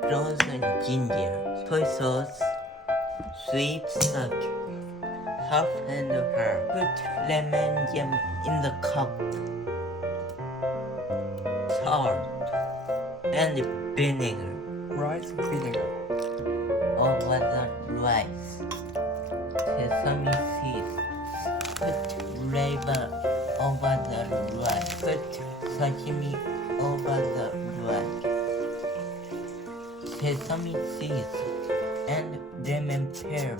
Frozen ginger, soy sauce, sweet sake, half and half. Put lemon jam in the cup. Salt and vinegar. Rice vinegar. Over the rice. Sesame seeds. Put flavor over the rice. Put sashimi over the rice. Sesame seeds and lemon peel.